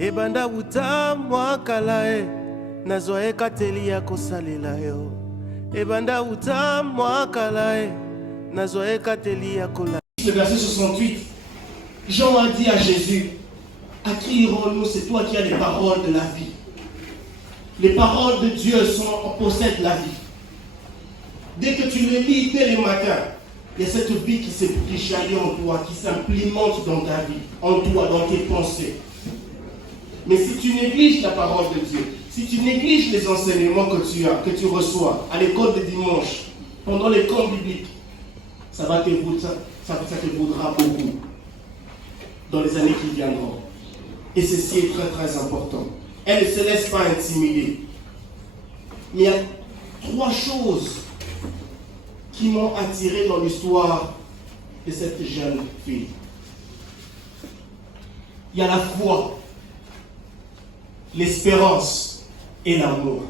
Ebanda uta mwakalae nazoe kateli ya kosalela yo. Ebanda uta mwakalae nazoe kateli ya kola. Le verset 68, Jean a dit à Jésus, à qui irons-nous? C'est toi qui as les paroles de la vie. Les paroles de Dieu possèdent la vie. Dès que tu les lis dès les matins, il y a cette vie qui jaillit en toi, qui s'implémente dans ta vie, en toi, dans tes pensées. Mais si tu négliges la parole de Dieu, si tu négliges les enseignements que tu reçois à l'école de dimanche, pendant les camps bibliques, ça te vaudra beaucoup dans les années qui viendront. Et ceci est très très important. Elle ne se laisse pas intimider. Mais il y a 3 choses qui m'ont attiré dans l'histoire de cette jeune fille. Il y a la foi, l'espérance et l'amour.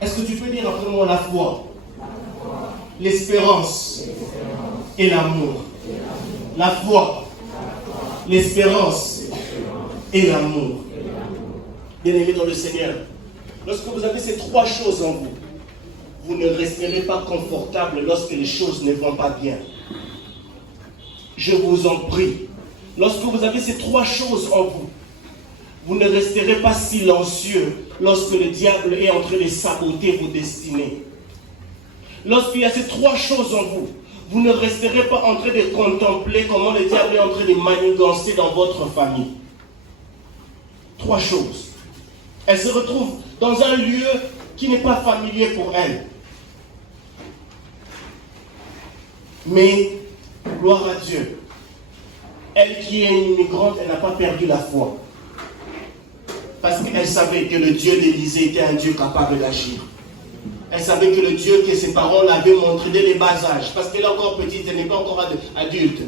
Est-ce que tu peux dire après moi la foi, l'espérance et l'amour? La foi, l'espérance et l'amour. Bien-aimés dans le Seigneur, lorsque vous avez ces 3 choses en vous, vous ne resterez pas confortable lorsque les choses ne vont pas bien. Je vous en prie, lorsque vous avez ces 3 choses en vous, vous ne resterez pas silencieux lorsque le diable est en train de saboter vos destinées. Lorsqu'il y a ces 3 choses en vous, vous ne resterez pas en train de contempler comment le diable est en train de manigancer dans votre famille. 3 choses. Elle se retrouve dans un lieu qui n'est pas familier pour elle. Mais, gloire à Dieu, elle qui est une immigrante, elle n'a pas perdu la foi. Parce qu'elle savait que le Dieu d'Élisée était un Dieu capable d'agir. Elle savait que le Dieu que ses parents l'avaient montré dès les bas âges, parce qu'elle est encore petite, elle n'est pas encore adulte.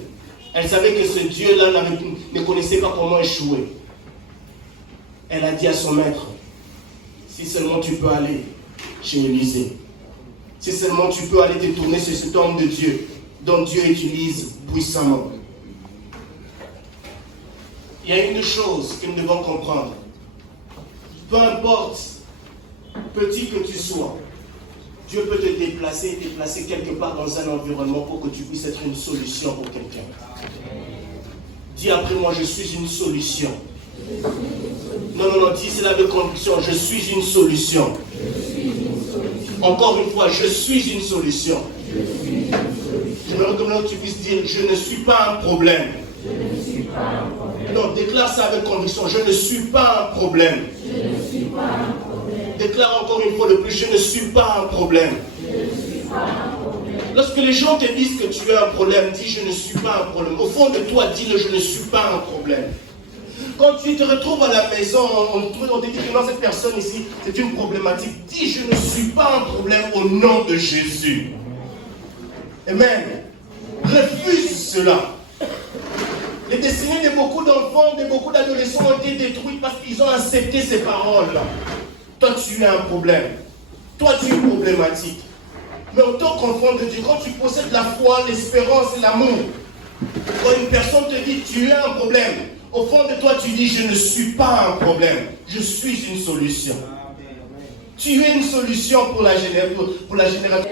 Elle savait que ce Dieu-là ne connaissait pas comment échouer. Elle a dit à son maître, si seulement tu peux aller chez Élisée, si seulement tu peux aller te tourner sur cet homme de Dieu, dont Dieu utilise puissamment. Il y a une chose que nous devons comprendre. Peu importe, petit que tu sois, Dieu peut te déplacer quelque part dans un environnement pour que tu puisses être une solution pour quelqu'un. Dis après moi, je suis une solution. Non, dis cela avec conviction, je suis une solution. Encore une fois, je suis une solution. J'aimerais que tu puisses dire, je ne suis pas un problème. Non, déclare ça avec conviction, je ne suis pas un problème. Déclare encore une fois de plus, je ne suis pas un problème. Lorsque les gens te disent que tu as un problème, dis je ne suis pas un problème. Au fond de toi, dis-le, je ne suis pas un problème. Quand tu te retrouves à la maison, on te dit que non, cette personne ici, c'est une problématique. Dis je ne suis pas un problème au nom de Jésus. Amen. Refuse cela. Les destinées de beaucoup d'enfants, de beaucoup d'adolescents ont été détruites parce qu'ils ont accepté ces paroles-là. Toi, tu es un problème. Toi, tu es une problématique. Mais en tant qu'enfant de Dieu, quand tu possèdes la foi, l'espérance et l'amour, quand une personne te dit tu es un problème, au fond de toi, tu dis je ne suis pas un problème. Je suis une solution. Tu es une solution pour la génération.